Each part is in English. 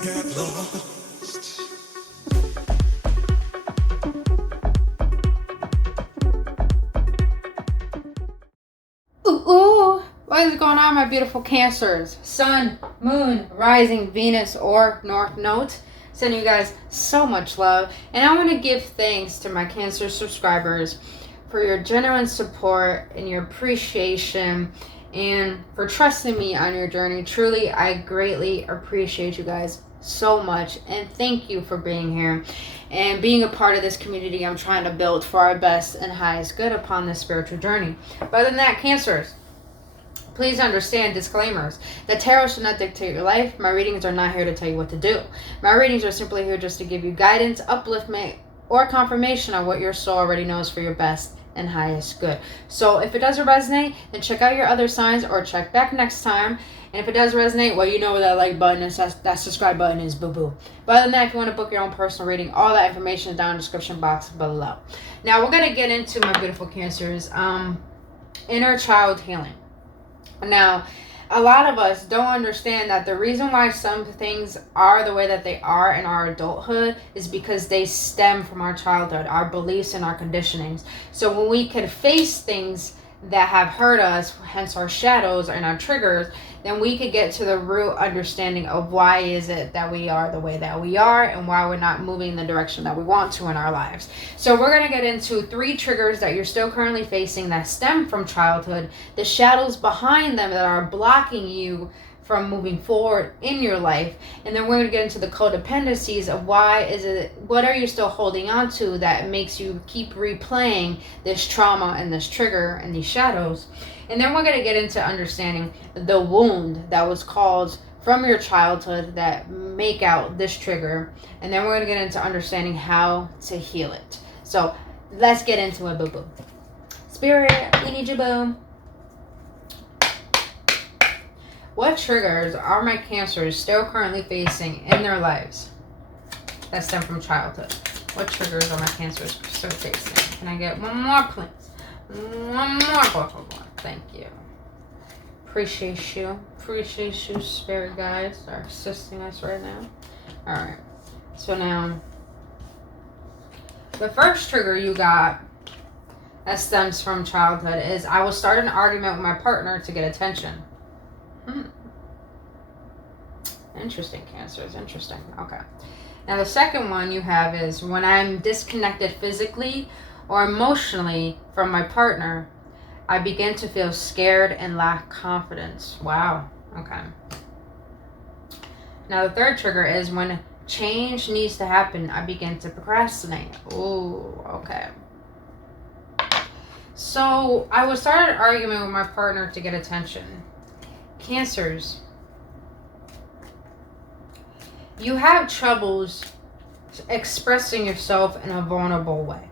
Get lost. Ooh, what is going on, my beautiful Cancers? Sun, Moon, Rising, Venus, or North Node. Sending you guys so much love. And I want to give thanks to my Cancer subscribers for your genuine support and your appreciation and for trusting me on your journey. Truly, I greatly appreciate you guys so much. And thank you for being here and being a part of this community I'm trying to build for our best and highest good upon this spiritual journey. But other than that, Cancers, please understand disclaimers. The tarot should not dictate your life. My readings are not here to tell you what to do. My readings are simply here just to give you guidance, upliftment, or confirmation on what your soul already knows for your best and highest good. So if it doesn't resonate, then check out your other signs or check back next time. And if it does resonate, well, you know where that like button is, that subscribe button is, boo-boo. But other than that, if you want to book your own personal reading, all that information is down in the description box below. Now, we're going to get into, my beautiful Cancers, inner child healing. Now, a lot of us don't understand that the reason why some things are the way that they are in our adulthood is because they stem from our childhood, our beliefs and our conditionings. So when we can face things that have hurt us, hence our shadows and our triggers, then we could get to the root understanding of why is it that we are the way that we are and why we're not moving in the direction that we want to in our lives. So we're going to get into 3 triggers that you're still currently facing that stem from childhood, the shadows behind them that are blocking you from moving forward in your life. And then we're going to get into the codependencies of what are you still holding on to that makes you keep replaying this trauma and this trigger and these shadows. And then we're going to get into understanding the wound that was caused from your childhood that make out this trigger. And then we're going to get into understanding how to heal it. So let's get into it, boo-boo. Spirit, we need you, boo. What triggers are my Cancers still currently facing in their lives that stem from childhood? What triggers are my Cancers still facing? Can I get one more, please? One more, por favor. Thank you. Appreciate you. Appreciate you, spirit guides, are assisting us right now. Alright. So now, the first trigger you got that stems from childhood is I will start an argument with my partner to get attention. Interesting, Cancers. Interesting. Okay. Now the second one you have is when I'm disconnected physically or emotionally from my partner, I begin to feel scared and lack confidence. Wow. Okay. Now the third trigger is when change needs to happen, I begin to procrastinate. Ooh, okay. So I will start an argument with my partner to get attention. Cancers, you have troubles expressing yourself in a vulnerable way.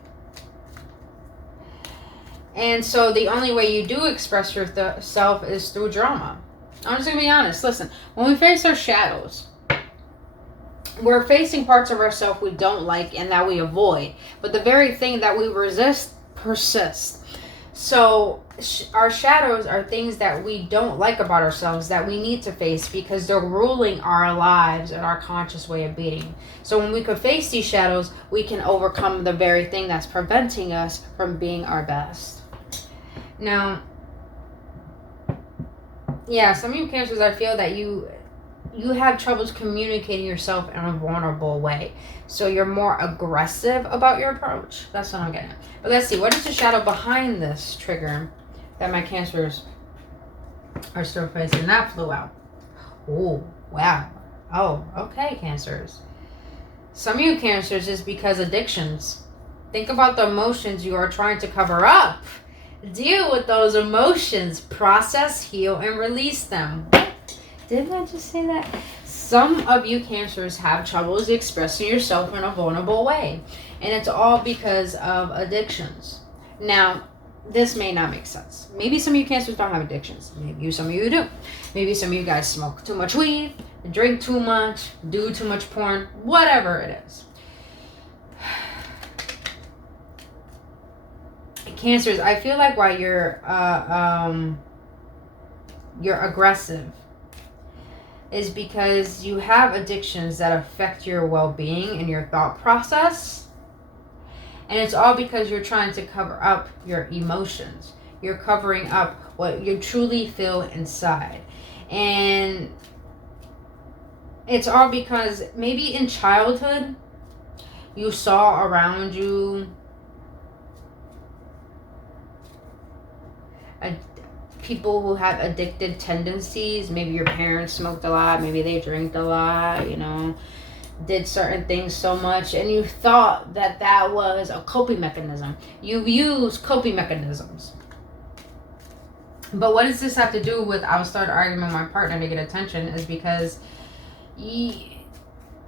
And so the only way you do express yourself is through drama. I'm just going to be honest. Listen, when we face our shadows, we're facing parts of ourselves we don't like and that we avoid. But the very thing that we resist persists. So our shadows are things that we don't like about ourselves that we need to face because they're ruling our lives and our conscious way of being. So when we can face these shadows, we can overcome the very thing that's preventing us from being our best. Now, yeah, some of you Cancers, I feel that you have troubles communicating yourself in a vulnerable way. So you're more aggressive about your approach. That's what I'm getting at. But let's see, what is the shadow behind this trigger that my Cancers are still facing? That flew out. Oh, wow. Oh, okay, Cancers. Some of you Cancers is because addictions. Think about the emotions you are trying to cover up. Deal with those emotions. Process, heal, and release them. Didn't I just say that? Some of you Cancers have troubles expressing yourself in a vulnerable way. And it's all because of addictions. Now, this may not make sense. Maybe some of you Cancers don't have addictions. Maybe some of you do. Maybe some of you guys smoke too much weed, drink too much, do too much porn, whatever it is. Cancers, I feel like while you're aggressive, is because you have addictions that affect your well-being and your thought process. And it's all because you're trying to cover up your emotions. You're covering up what you truly feel inside. And it's all because maybe in childhood you saw around you people who have addicted tendencies. Maybe your parents smoked a lot, maybe they drank a lot, did certain things so much, and you thought that was a coping mechanism. You use coping mechanisms. But what does this have to do with I'll start arguing with my partner to get attention? Is because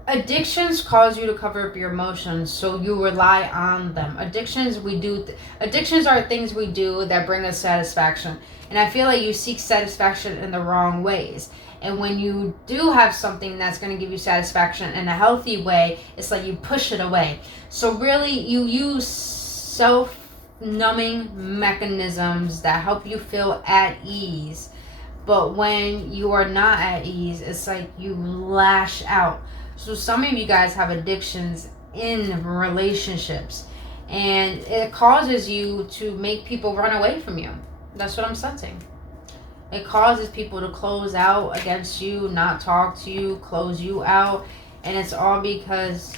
addictions cause you to cover up your emotions, so you rely on them. Addictions are things we do that bring us satisfaction, and I feel like you seek satisfaction in the wrong ways. And when you do have something that's going to give you satisfaction in a healthy way, it's like you push it away. So really, you use self-numbing mechanisms that help you feel at ease. But when you are not at ease, it's like you lash out. So some of you guys have addictions in relationships, and it causes you to make people run away from you. That's what I'm sensing. It causes people to close out against you, not talk to you, close you out. And it's all because,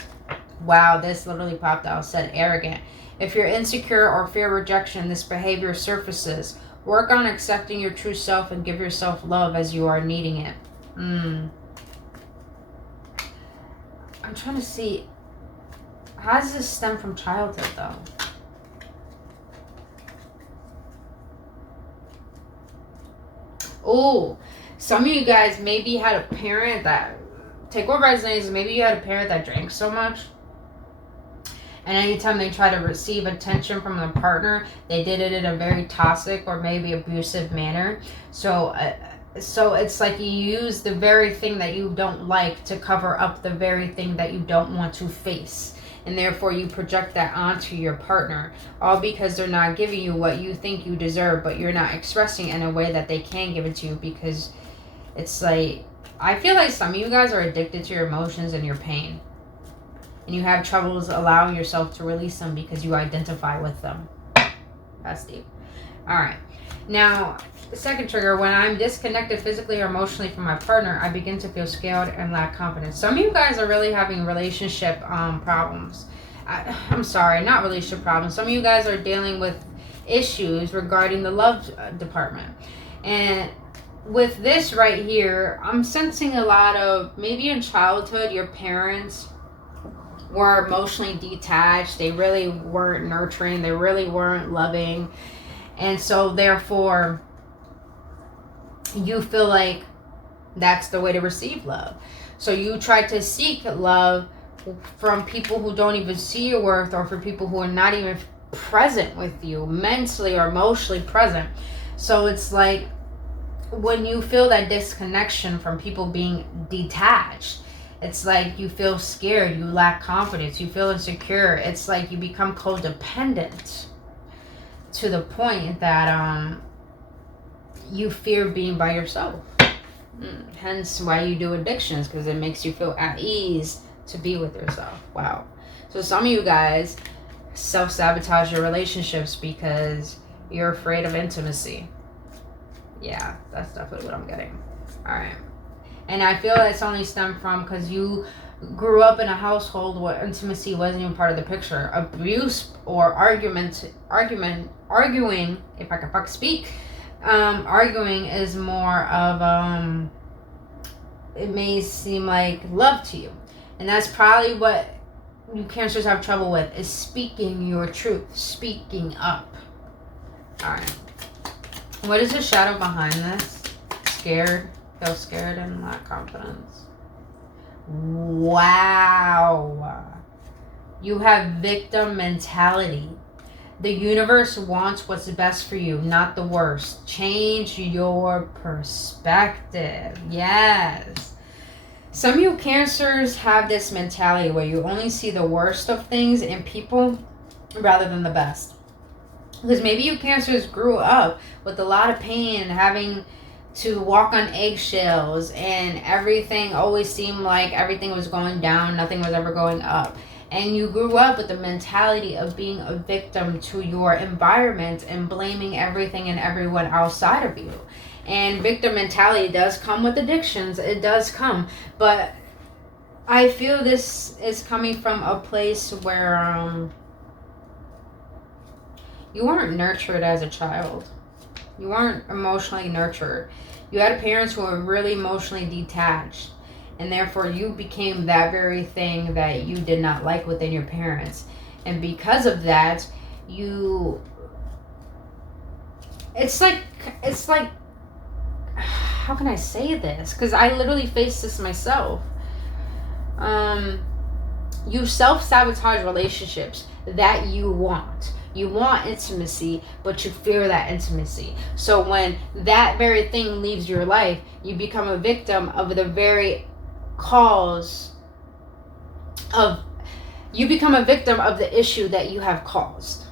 wow, this literally popped out, said arrogant. If you're insecure or fear rejection, this behavior surfaces. Work on accepting your true self and give yourself love as you are needing it. I'm trying to see, how does this stem from childhood though? Oh, some of you guys maybe had a parent that, take what resonates, maybe you had a parent that drank so much, and anytime they try to receive attention from a partner, they did it in a very toxic or maybe abusive manner. So it's like you use the very thing that you don't like to cover up the very thing that you don't want to face. And therefore you project that onto your partner, all because they're not giving you what you think you deserve, but you're not expressing in a way that they can give it to you. Because it's like, I feel like some of you guys are addicted to your emotions and your pain, and you have troubles allowing yourself to release them because you identify with them. That's deep. All right, now the second trigger: when I'm disconnected physically or emotionally from my partner, I begin to feel scared and lack confidence. Some of you guys are really having relationship problems. I'm sorry, not relationship problems. Some of you guys are dealing with issues regarding the love department. And with this right here, I'm sensing a lot of, maybe in childhood, your parents were emotionally detached. They really weren't nurturing. They really weren't loving. And so therefore, you feel like that's the way to receive love. So you try to seek love from people who don't even see your worth, or for people who are not even present with you, mentally or emotionally present. So it's like, when you feel that disconnection from people being detached, it's like you feel scared, you lack confidence, you feel insecure. It's like you become codependent to the point that you fear being by yourself. Hence why you do addictions, because it makes you feel at ease to be with yourself. Wow. So some of you guys self-sabotage your relationships because you're afraid of intimacy. Yeah, that's definitely what I'm getting. All right. And I feel it's only stemmed from because you grew up in a household where intimacy wasn't even part of the picture. Abuse or arguing, if I can fucking speak, arguing is more of, it may seem like love to you. And that's probably what you cancers have trouble with, is speaking your truth, speaking up. All right. What is the shadow behind this? Scared. Feel scared and lack confidence. Wow. You have victim mentality. The universe wants what's best for you, not the worst. Change your perspective. Yes. Some of you cancers have this mentality where you only see the worst of things in people rather than the best. Because maybe you cancers grew up with a lot of pain, having to walk on eggshells, and everything always seemed like everything was going down, nothing was ever going up. And you grew up with the mentality of being a victim to your environment and blaming everything and everyone outside of you. And victim mentality does come with addictions. It does come. But I feel this is coming from a place where you weren't nurtured as a child. You weren't emotionally nurtured. You had parents who were really emotionally detached. And therefore you became that very thing that you did not like within your parents. And because of that, it's like, how can I say this? Because I literally faced this myself. You self-sabotage relationships that you want. You want intimacy, but you fear that intimacy. So when that very thing leaves your life, you become a victim of the very cause of, you become a victim of the issue that you have caused.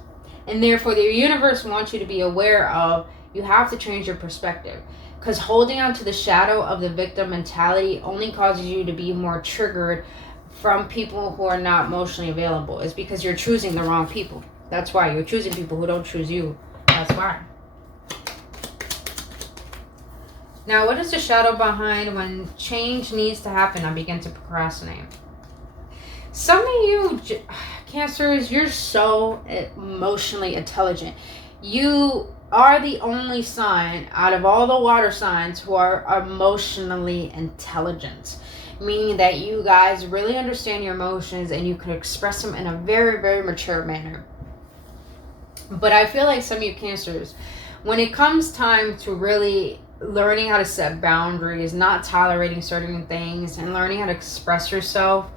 And therefore the universe wants you to be aware of, you have to change your perspective. Because holding on to the shadow of the victim mentality only causes you to be more triggered from people who are not emotionally available. It's because you're choosing the wrong people. That's why. You're choosing people who don't choose you. That's why. Now, what is the shadow behind when change needs to happen? I begin to procrastinate. Some of you, Cancers, you're so emotionally intelligent. You are the only sign out of all the water signs who are emotionally intelligent. Meaning that you guys really understand your emotions and you can express them in a very, very mature manner. But I feel like some of you Cancers, when it comes time to really learning how to set boundaries, not tolerating certain things, and learning how to express yourself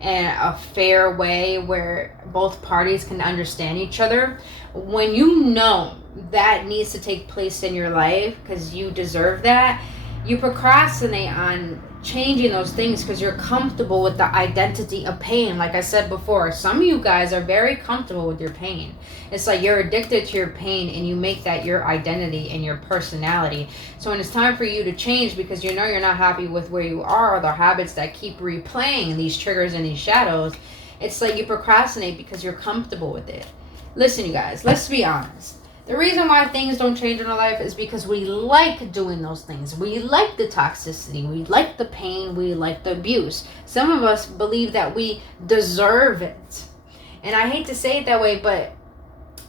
in a fair way where both parties can understand each other, when you know that needs to take place in your life because you deserve that, you procrastinate on changing those things because you're comfortable with the identity of pain. Like I said before, some of you guys are very comfortable with your pain. It's like you're addicted to your pain and you make that your identity and your personality. So when it's time for you to change because you know you're not happy with where you are, or the habits that keep replaying these triggers and these shadows, it's like you procrastinate because you're comfortable with it. Listen, you guys, let's be honest. The reason why things don't change in our life is because we like doing those things. We like the toxicity. We like the pain. We like the abuse. Some of us believe that we deserve it. And I hate to say it that way, but,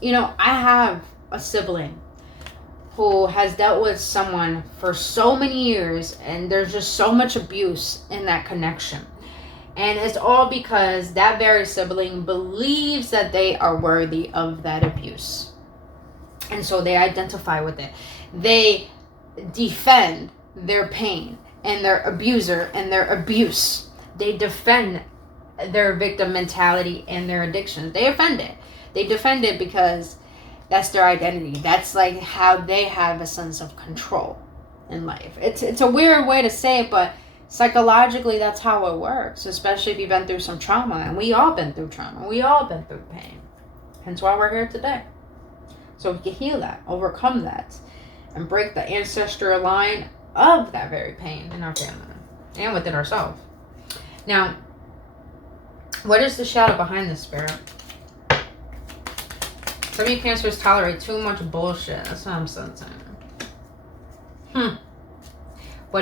you know, I have a sibling who has dealt with someone for so many years, and there's just so much abuse in that connection. And it's all because that very sibling believes that they are worthy of that abuse. And so they identify with it. They defend their pain and their abuser and their abuse. They defend their victim mentality and their addictions. They offend it. They defend it because that's their identity. That's like how they have a sense of control in life. It's a weird way to say it, but psychologically that's how it works, especially if you've been through some trauma. And we all been through trauma. We all been through pain. Hence why we're here today. So we can heal that, overcome that, and break the ancestral line of that very pain in our family and within ourselves. Now, what is the shadow behind this, Spirit? Some of you Cancers tolerate too much bullshit. That's what I'm sensing. What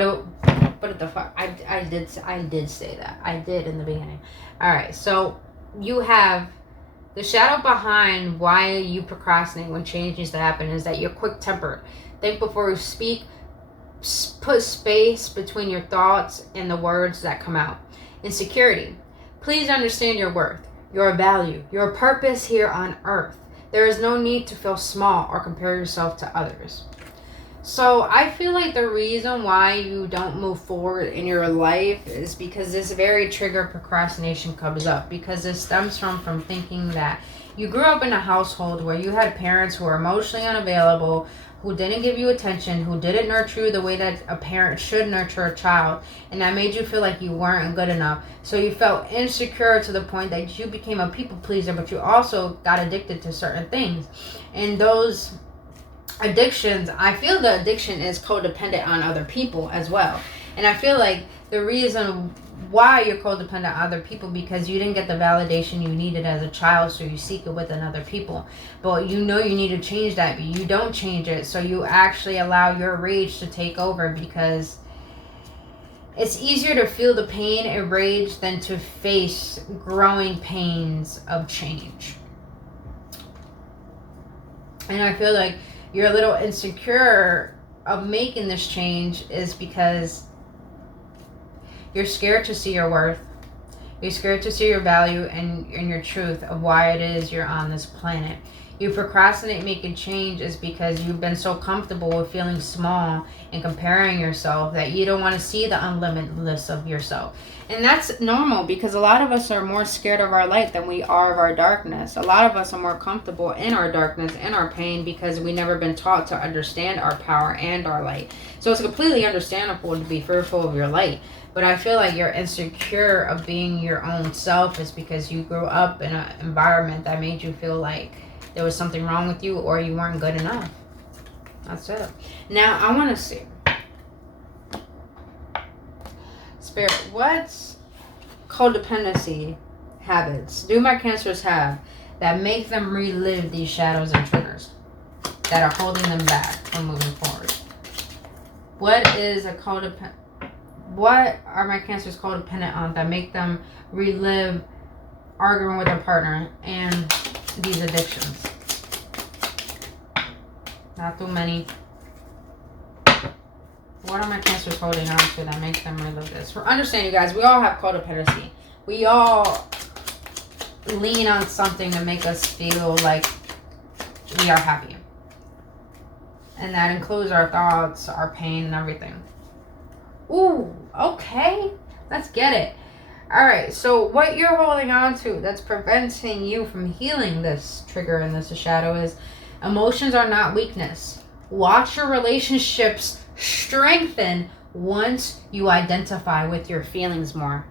the fuck? I did say that. I did in the beginning. All right. So you have the shadow behind why you procrastinate when change needs to happen is that you're quick-tempered. Think before you speak. Put space between your thoughts and the words that come out. Insecurity. Please understand your worth, your value, your purpose here on earth. There is no need to feel small or compare yourself to others. So I feel like the reason why you don't move forward in your life is because this very trigger procrastination comes up, because it stems from thinking that you grew up in a household where you had parents who were emotionally unavailable, who didn't give you attention, who didn't nurture you the way that a parent should nurture a child, and that made you feel like you weren't good enough. So you felt insecure to the point that you became a people pleaser, but you also got addicted to certain things. And those addictions, I feel the addiction is codependent on other people as well. And I feel like the reason why you're codependent on other people, because you didn't get the validation you needed as a child, so you seek it within other people. But you know you need to change that, but you don't change it, so you actually allow your rage to take over, because it's easier to feel the pain and rage than to face growing pains of change. And I feel like you're a little insecure of making this change is because you're scared to see your worth. You're scared to see your value and your truth of why it is you're on this planet. You procrastinate making change is because you've been so comfortable with feeling small and comparing yourself that you don't want to see the unlimitedness of yourself. And that's normal, because a lot of us are more scared of our light than we are of our darkness. A lot of us are more comfortable in our darkness and our pain because we've never been taught to understand our power and our light. So it's completely understandable to be fearful of your light. But I feel like you're insecure of being your own self is because you grew up in an environment that made you feel like there was something wrong with you or you weren't good enough. That's it. Now, I want to see. Spirit, what codependency habits do my Cancers have that make them relive these shadows and triggers that are holding them back from moving forward? What are my Cancers codependent on that make them relive arguing with their partner and these addictions? Not too many. What are my Cancers holding on to that makes them relive this? Understand, you guys, we all have codependency. We all lean on something to make us feel like we are happy. And that includes our thoughts, our pain, and everything. Ooh, okay. Let's get it. Alright, so what you're holding on to that's preventing you from healing this trigger and this shadow is emotions are not weakness. Watch your relationships strengthen once you identify with your feelings more.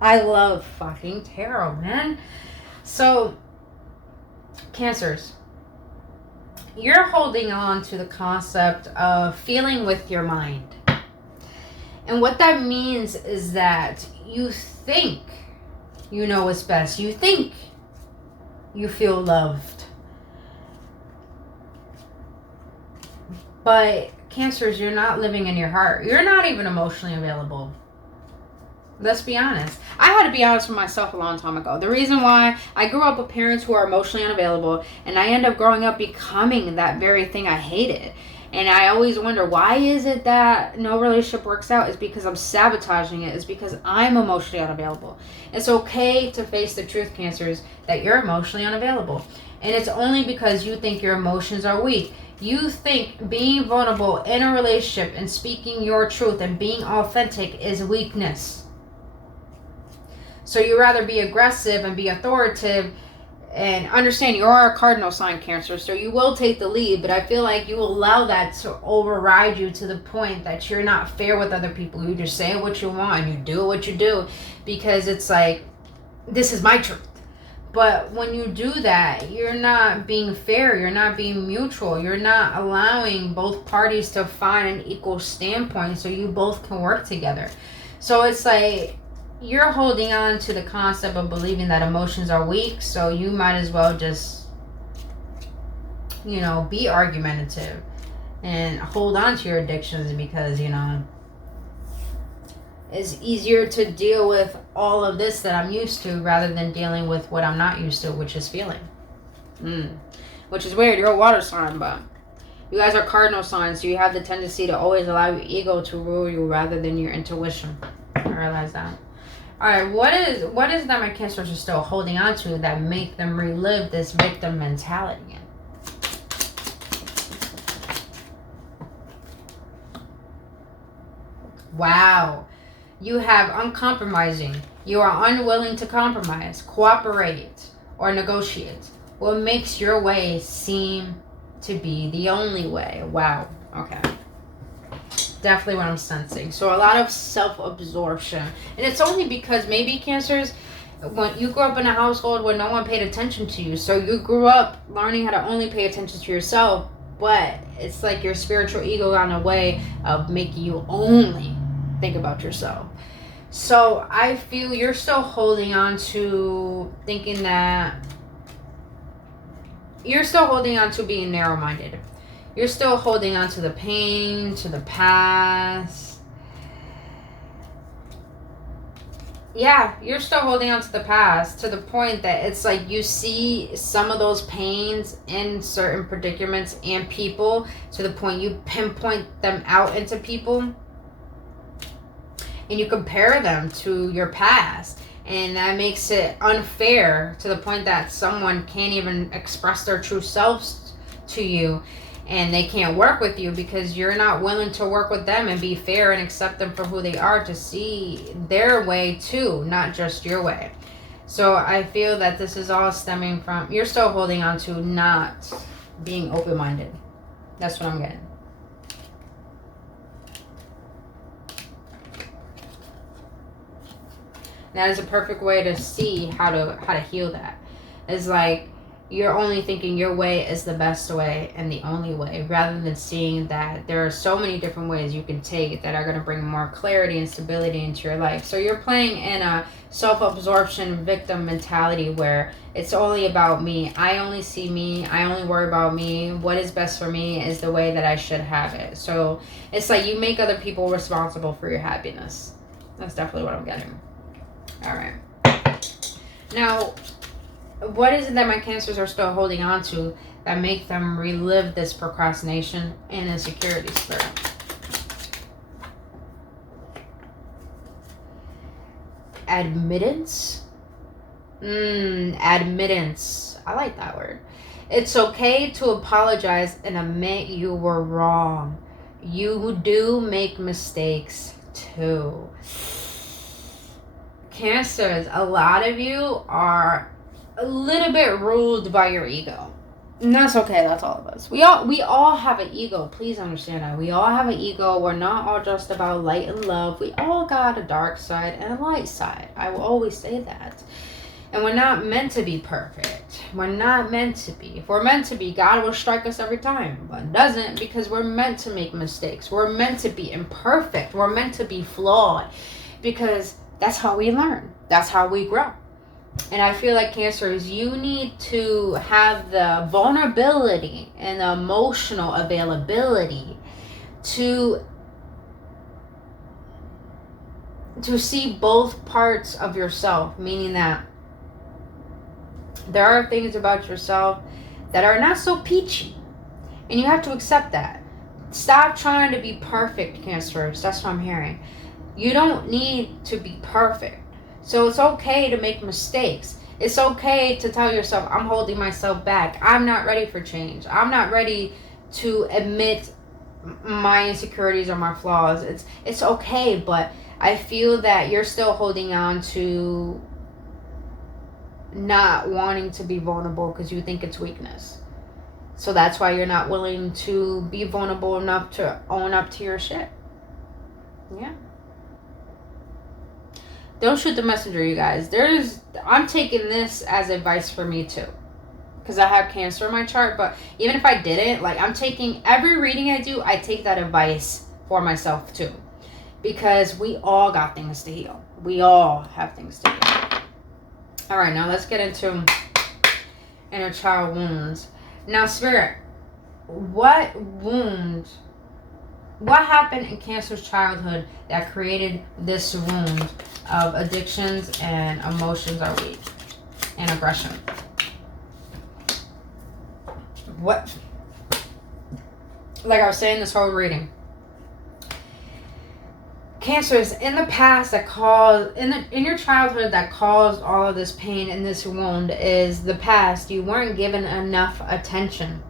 I love fucking tarot, man. So, Cancers, you're holding on to the concept of feeling with your mind. And what that means is that you think you know what's best. You think you feel loved. But Cancers, you're not living in your heart. You're not even emotionally available. Let's be honest. I had to be honest with myself a long time ago. The reason why I grew up with parents who are emotionally unavailable, and I end up growing up becoming that very thing I hated. And I always wonder, why is it that no relationship works out? It's because I'm sabotaging it. It's because I'm emotionally unavailable. It's okay to face the truth, Cancers, that you're emotionally unavailable. And it's only because you think your emotions are weak. You think being vulnerable in a relationship and speaking your truth and being authentic is weakness. So you rather be aggressive and be authoritative. And understand, you are a cardinal sign, Cancer, so you will take the lead, but I feel like you allow that to override you to the point that you're not fair with other people. You just say what you want and you do what you do because it's like, this is my truth. But when you do that, you're not being fair, you're not being mutual, you're not allowing both parties to find an equal standpoint so you both can work together. So it's like, you're holding on to the concept of believing that emotions are weak, so you might as well just, be argumentative and hold on to your addictions because, it's easier to deal with all of this that I'm used to rather than dealing with what I'm not used to, which is feeling. Which is weird. You're a water sign, but you guys are cardinal signs, so you have the tendency to always allow your ego to rule you rather than your intuition. I realize that. Alright, what is that my Cancers are still holding on to that make them relive this victim mentality again? Wow. You have uncompromising. You are unwilling to compromise, cooperate, or negotiate. What makes your way seem to be the only way? Wow. Okay. Definitely what I'm sensing. So a lot of self-absorption. And it's only because maybe Cancers, when you grew up in a household where no one paid attention to you. So you grew up learning how to only pay attention to yourself. But it's like your spiritual ego got in the way of making you only think about yourself. So I feel you're still holding on to thinking that... You're still holding on to being narrow-minded. You're still holding on to the pain, to the past. Yeah, you're still holding on to the past to the point that it's like you see some of those pains in certain predicaments and people to the point you pinpoint them out into people and you compare them to your past. And that makes it unfair to the point that someone can't even express their true selves to you. And they can't work with you because you're not willing to work with them and be fair and accept them for who they are, to see their way too, not just your way. So I feel that this is all stemming from, you're still holding on to not being open-minded. That's what I'm getting. That is a perfect way to see how to heal that. It's like, you're only thinking your way is the best way and the only way, rather than seeing that there are so many different ways you can take that are going to bring more clarity and stability into your life. So you're playing in a self-absorption victim mentality where it's only about me. I only see me. I only worry about me. What is best for me is the way that I should have it. So it's like you make other people responsible for your happiness. That's definitely what I'm getting. All right. Now, what is it that my Cancers are still holding on to that make them relive this procrastination and insecurity spirit? Admittance? Admittance. I like that word. It's okay to apologize and admit you were wrong. You do make mistakes too. Cancers, a lot of you are a little bit ruled by your ego. And that's okay. That's all of us. We all have an ego. Please understand that. We all have an ego. We're not all just about light and love. We all got a dark side and a light side. I will always say that. And we're not meant to be perfect. We're not meant to be. If we're meant to be, God will strike us every time. But it doesn't, because we're meant to make mistakes. We're meant to be imperfect. We're meant to be flawed. Because that's how we learn. That's how we grow. And I feel like Cancers, you need to have the vulnerability and the emotional availability to see both parts of yourself, meaning that there are things about yourself that are not so peachy. And you have to accept that. Stop trying to be perfect, Cancers. That's what I'm hearing. You don't need to be perfect. So it's okay to make mistakes. It's okay to tell yourself, I'm holding myself back. I'm not ready for change. I'm not ready to admit my insecurities or my flaws. It's okay, but I feel that you're still holding on to not wanting to be vulnerable because you think it's weakness. So that's why you're not willing to be vulnerable enough to own up to your shit. Yeah. Don't shoot the messenger, you guys. I'm taking this as advice for me too. Because I have Cancer in my chart. But even if I didn't, like, I'm taking every reading I do, I take that advice for myself too. Because we all got things to heal. We all have things to heal. Alright, now let's get into inner child wounds. Now, Spirit, what happened in Cancer's childhood that created this wound of addictions and emotions are weak and aggression? What? Like I was saying this whole reading, Cancers in the past that caused in your childhood that caused all of this pain and this wound is the past. You weren't given enough attention.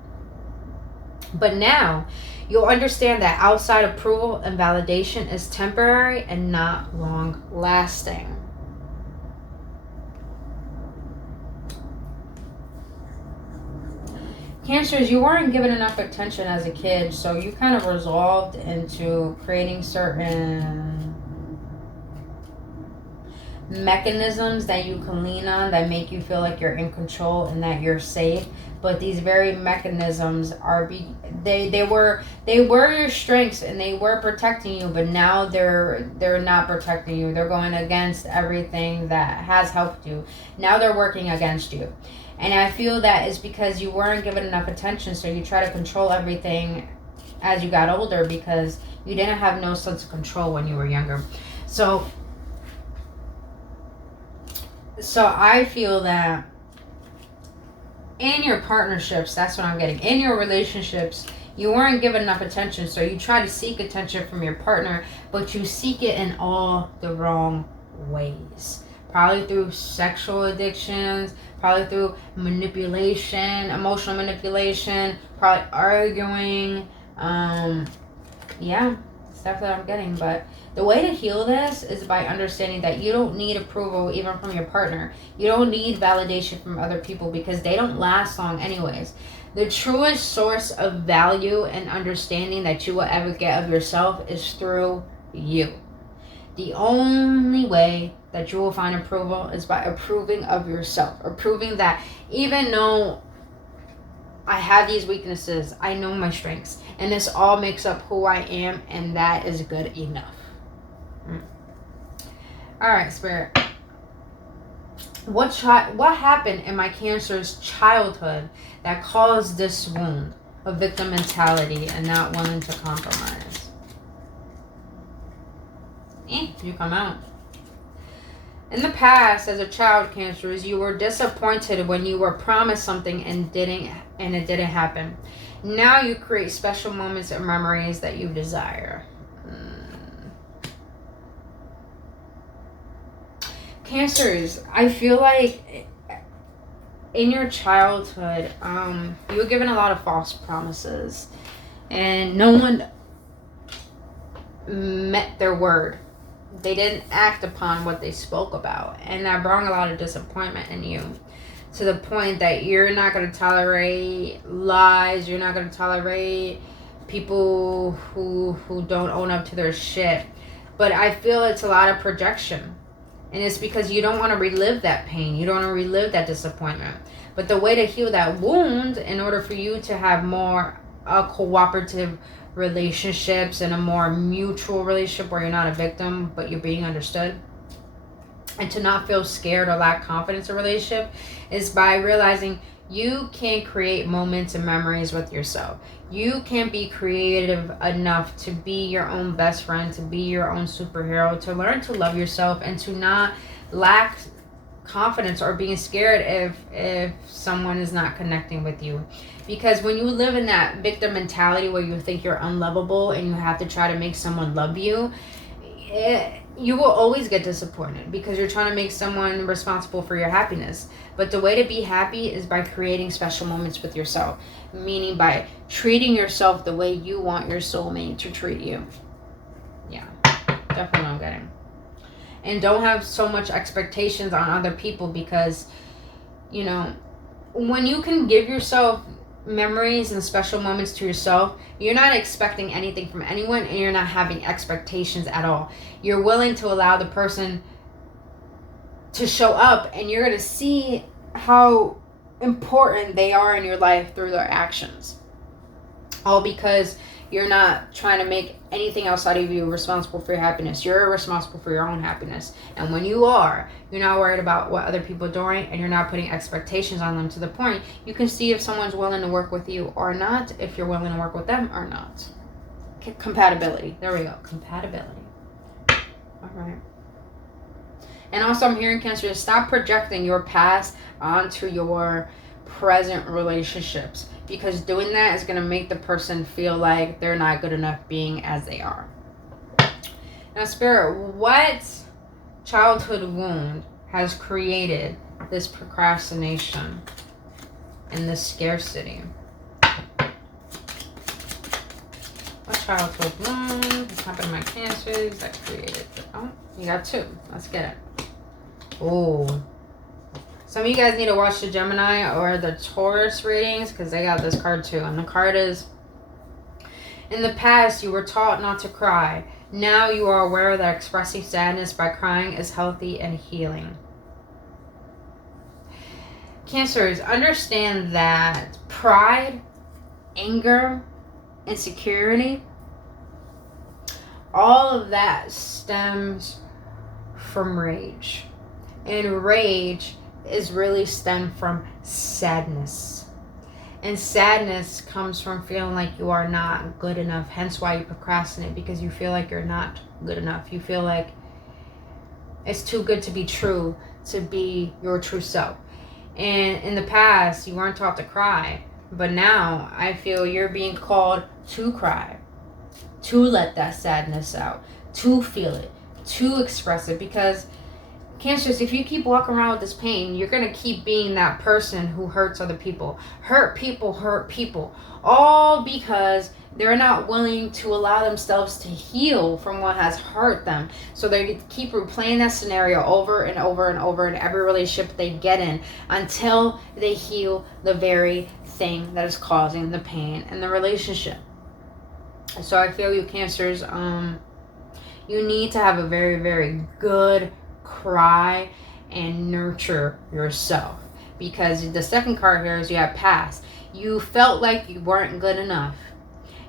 But now you'll understand that outside approval and validation is temporary and not long lasting. Cancers, you weren't given enough attention as a kid, so you kind of resolved into creating certain mechanisms that you can lean on that make you feel like you're in control and that you're safe. But these very mechanisms are they were your strengths and they were protecting you, but now they're not protecting you. They're going against everything that has helped you. Now they're working against you. And I feel that is because you weren't given enough attention, so you try to control everything as you got older because you didn't have no sense of control when you were younger. So I feel that in your partnerships, that's what I'm getting. In your relationships, you weren't given enough attention, so you try to seek attention from your partner, but you seek it in all the wrong ways. Probably through sexual addictions, probably through manipulation, emotional manipulation, probably arguing. Yeah, stuff that I'm getting. But the way to heal this is by understanding that you don't need approval even from your partner. You don't need validation from other people because they don't last long anyways. The truest source of value and understanding that you will ever get of yourself is through you. The only way that you will find approval is by approving of yourself. Approving that even though I have these weaknesses, I know my strengths. And this all makes up who I am, and that is good enough. Alright, Spirit. What happened in my Cancer's childhood that caused this wound of victim mentality and not willing to compromise? You come out. In the past, as a child, Cancers, you were disappointed when you were promised something and it didn't happen. Now you create special moments and memories that you desire. Cancers, I feel like in your childhood, you were given a lot of false promises, and no one met their word. They didn't act upon what they spoke about, and that brought a lot of disappointment in you, to the point that you're not going to tolerate lies. You're not going to tolerate people who don't own up to their shit. But I feel it's a lot of projection, and it's because you don't want to relive that pain. You don't want to relive that disappointment. But the way to heal that wound, in order for you to have more cooperative relationships and a more mutual relationship where you're not a victim but you're being understood, and to not feel scared or lack confidence in a relationship, is by realizing you can create moments and memories with yourself. You can be creative enough to be your own best friend, to be your own superhero, to learn to love yourself, and to not lack confidence or being scared if someone is not connecting with you. Because when you live in that victim mentality where you think you're unlovable and you have to try to make someone love you, you will always get disappointed because you're trying to make someone responsible for your happiness. But the way to be happy is by creating special moments with yourself, meaning by treating yourself the way you want your soulmate to treat you. Yeah, definitely what I'm getting. And don't have so much expectations on other people, because, you know, when you can give yourself memories and special moments to yourself, you're not expecting anything from anyone, and you're not having expectations at all. You're willing to allow the person to show up, and you're going to see how important they are in your life through their actions. All because you're not trying to make anything outside of you responsible for your happiness. You're responsible for your own happiness. And when you are, you're not worried about what other people are doing, and you're not putting expectations on them, to the point you can see if someone's willing to work with you or not, if you're willing to work with them or not. Compatibility. There we go. Compatibility. All right. And also, I'm hearing, Cancer, stop projecting your past onto your present relationships, because doing that is going to make the person feel like they're not good enough being as they are. Now, Spirit, what childhood wound has created this procrastination and this scarcity? What childhood wound has happened to my Cancers that created it? Oh, you got two. Let's get it. Oh, Some of you guys need to watch the Gemini or the Taurus readings because they got this card too. And the card is, in the past, you were taught not to cry. Now you are aware that expressing sadness by crying is healthy and healing. Cancers, understand that pride, anger, insecurity, all of that stems from rage. And rage is really stemmed from sadness. And sadness comes from feeling like you are not good enough. Hence why you procrastinate, because you feel like you're not good enough. You feel like it's too good to be true, to be your true self. And in the past, you weren't taught to cry. But now, I feel you're being called to cry. To let that sadness out. To feel it. To express it. Because, Cancers, if you keep walking around with this pain, you're going to keep being that person who hurts other people. Hurt people, hurt people. All because they're not willing to allow themselves to heal from what has hurt them. So they keep replaying that scenario over and over and over in every relationship they get in until they heal the very thing that is causing the pain in the relationship. So I feel you, Cancers, you need to have a very, very good cry and nurture yourself. Because the second card here is you have past. You felt like you weren't good enough.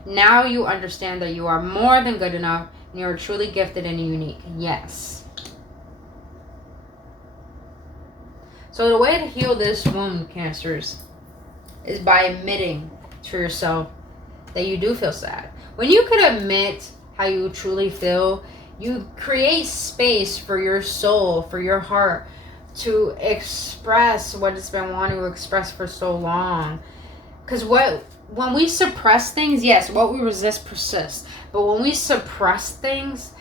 Now you understand that you are more than good enough and you are truly gifted and unique. Yes. So the way to heal this wound, Cancers, is by admitting to yourself that you do feel sad. When you could admit how you truly feel, you create space for your soul, for your heart, to express what it's been wanting to express for so long. Because when we suppress things, yes, what we resist persists. But when we suppress things,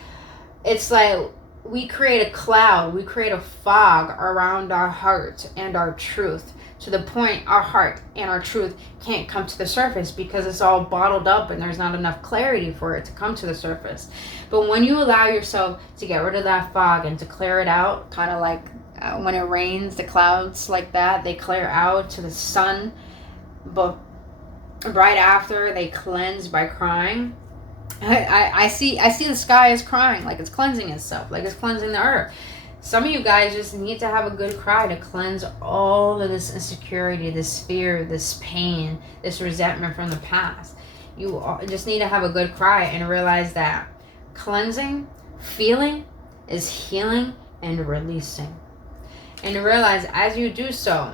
it's like we create a cloud, we create a fog around our heart and our truth, to the point our heart and our truth can't come to the surface because it's all bottled up and there's not enough clarity for it to come to the surface. But when you allow yourself to get rid of that fog and to clear it out, kind of like when it rains, the clouds like that, they clear out to the sun, but right after they cleanse by crying. I see the sky as crying, like it's cleansing itself, like it's cleansing the earth. Some of you guys just need to have a good cry to cleanse all of this insecurity, this fear, this pain, this resentment from the past. You just need to have a good cry and realize that cleansing, feeling, is healing and releasing. And realize as you do so,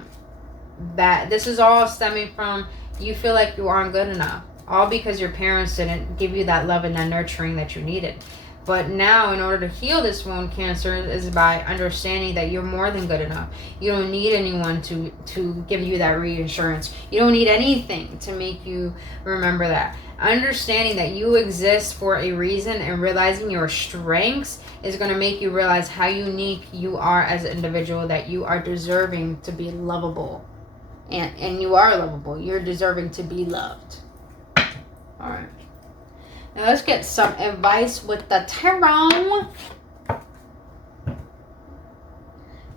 that this is all stemming from you feel like you aren't good enough. All because your parents didn't give you that love and that nurturing that you needed. But now, in order to heal this wound, Cancer, is by understanding that you're more than good enough. You don't need anyone to give you that reassurance. You don't need anything to make you remember that. Understanding that you exist for a reason and realizing your strengths is going to make you realize how unique you are as an individual, that you are deserving to be lovable. And you are lovable. You're deserving to be loved. All right. Now let's get some advice with the tarot. And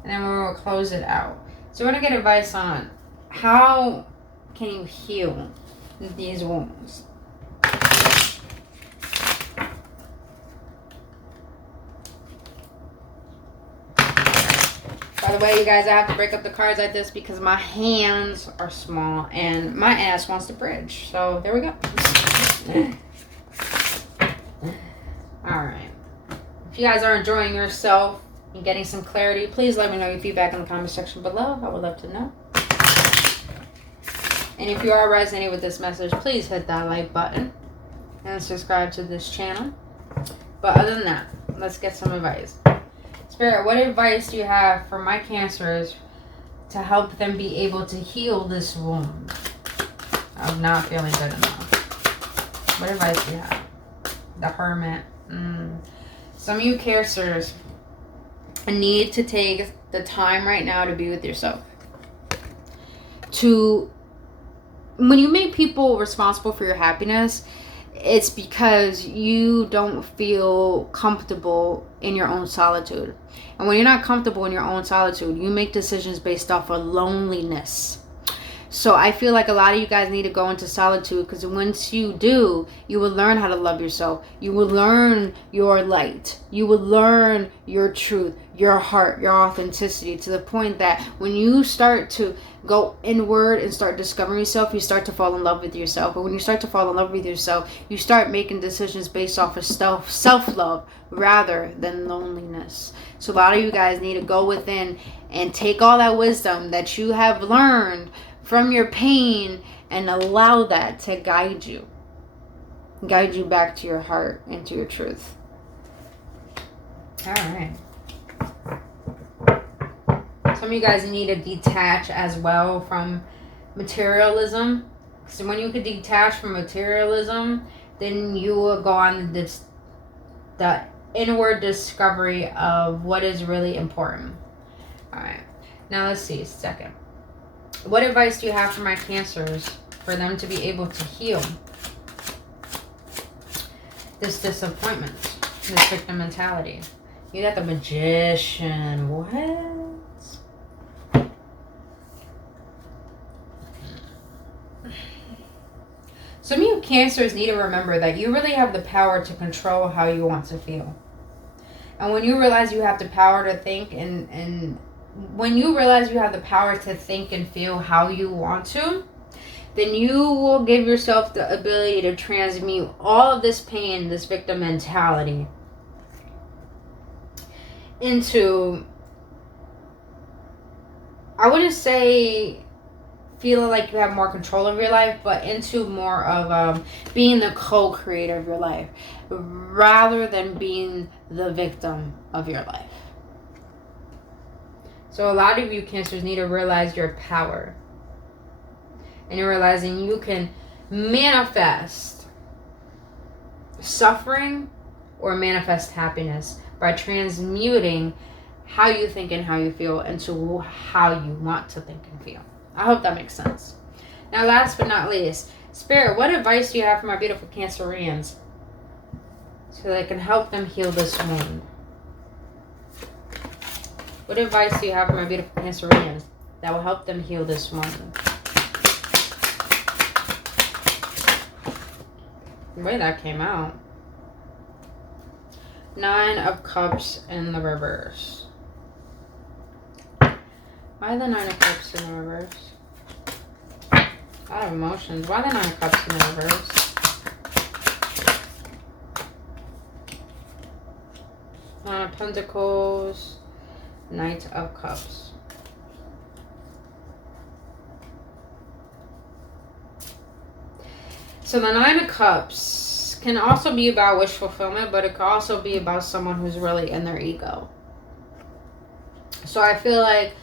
then we'll close it out. So we're going to get advice on how can you heal these wounds. By the way, you guys, I have to break up the cards like this because my hands are small and my ass wants to bridge. So there we go. Alright. If you guys are enjoying yourself and getting some clarity, please let me know your feedback in the comment section below. I would love to know. And if you are resonating with this message, please hit that like button and subscribe to this channel. But other than that, let's get some advice. Spirit, what advice do you have for my Cancers to help them be able to heal this wound of not feeling good enough? What advice do you have? The Hermit. Some of you Cancers need to take the time right now to be with yourself. When you make people responsible for your happiness, it's because you don't feel comfortable in your own solitude. And when you're not comfortable in your own solitude, you make decisions based off of loneliness. So I feel like a lot of you guys need to go into solitude, because once you do, you will learn how to love yourself. You will learn your light. You will learn your truth, your heart, your authenticity, to the point that when you start to go inward and start discovering yourself, you start to fall in love with yourself. But when you start to fall in love with yourself, you start making decisions based off of self-love rather than loneliness. So a lot of you guys need to go within and take all that wisdom that you have learned from your pain and allow that to guide you back to your heart and to your truth. All right. Some of you guys need to detach as well from materialism. So when you could detach from materialism, then you will go on the inward discovery of what is really important. All right. Now let's see. Second. What advice do you have for my Cancers for them to be able to heal this disappointment, this victim mentality? You got the Magician. What? Some of you Cancers need to remember that you really have the power to control how you want to feel. And when you realize you have the power to think and when you realize you have the power to think and feel how you want to, then you will give yourself the ability to transmute all of this pain, this victim mentality, into, I wouldn't say feeling like you have more control of your life, but into more of being the co-creator of your life rather than being the victim of your life. So a lot of you Cancers need to realize your power. And you're realizing you can manifest suffering or manifest happiness by transmuting how you think and how you feel into how you want to think and feel. I hope that makes sense. Now, last but not least, Spirit, what advice do you have for my beautiful Cancerians so that I can help them heal this wound? What advice do you have for my beautiful Cancerians that will help them heal this wound? The way that came out. 9 of Cups in the reverse. Why the 9 of Cups in the reverse? A lot of emotions. Why the 9 of Cups in the reverse? 9 of Pentacles. Knight of Cups. So the 9 of Cups can also be about wish fulfillment, but it can also be about someone who's really in their ego. So I feel like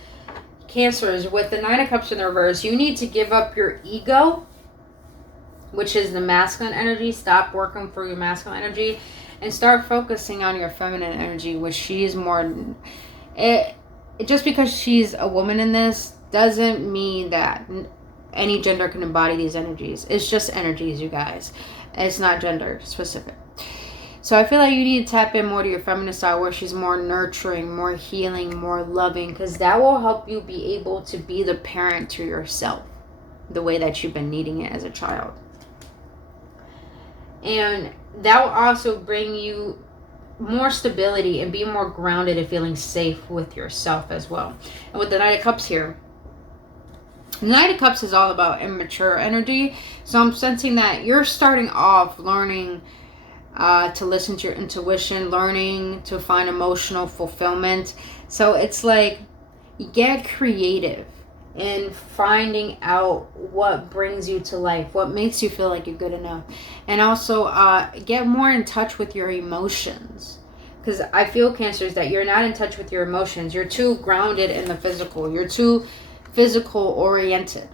Cancers, with the 9 of Cups in the reverse, you need to give up your ego, which is the masculine energy. Stop working for your masculine energy and start focusing on your feminine energy, which she's more... Just because she's a woman in this doesn't mean that any gender can embody these energies. It's just energies, you guys. It's not gender specific. So I feel like you need to tap in more to your feminine side, where she's more nurturing, more healing, more loving, because that will help you be able to be the parent to yourself the way that you've been needing it as a child. And that will also bring you more stability and be more grounded and feeling safe with yourself as well. And with the 9 of Cups here, the 9 of Cups is all about immature energy. So I'm sensing that you're starting off learning to listen to your intuition, learning to find emotional fulfillment. So it's like, get creative in finding out what brings you to life, what makes you feel like you're good enough. And also get more in touch with your emotions. Because I feel, Cancers, that you're not in touch with your emotions. You're too grounded in the physical. You're too physical oriented.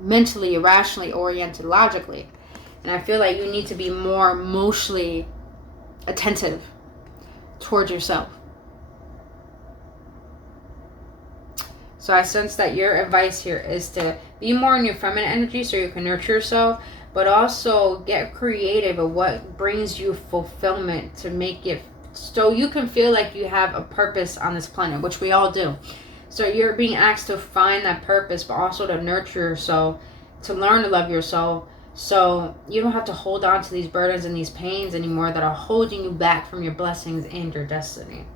Mentally, irrationally oriented, logically. And I feel like you need to be more emotionally attentive towards yourself. So I sense that your advice here is to be more in your feminine energy so you can nurture yourself, but also get creative of what brings you fulfillment to make it so you can feel like you have a purpose on this planet, which we all do. So you're being asked to find that purpose, but also to nurture your soul, to learn to love your soul, so you don't have to hold on to these burdens and these pains anymore that are holding you back from your blessings and your destiny.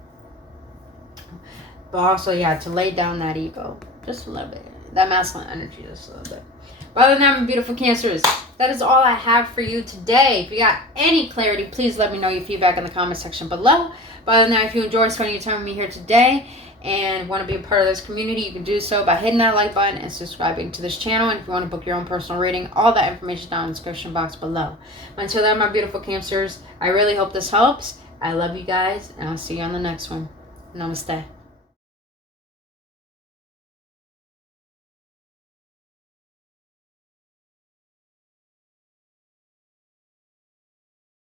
But also, yeah, to lay down that ego just a little bit, that masculine energy just a little bit. But other than that, my beautiful Cancers, that is all I have for you today. If you got any clarity, please let me know your feedback in the comment section below. But other than that, if you enjoyed spending your time with me here today and want to be a part of this community, you can do so by hitting that like button and subscribing to this channel. And if you want to book your own personal reading, all that information down in the description box below. But until then, my beautiful Cancers, I really hope this helps. I love you guys, and I'll see you on the next one. Namaste.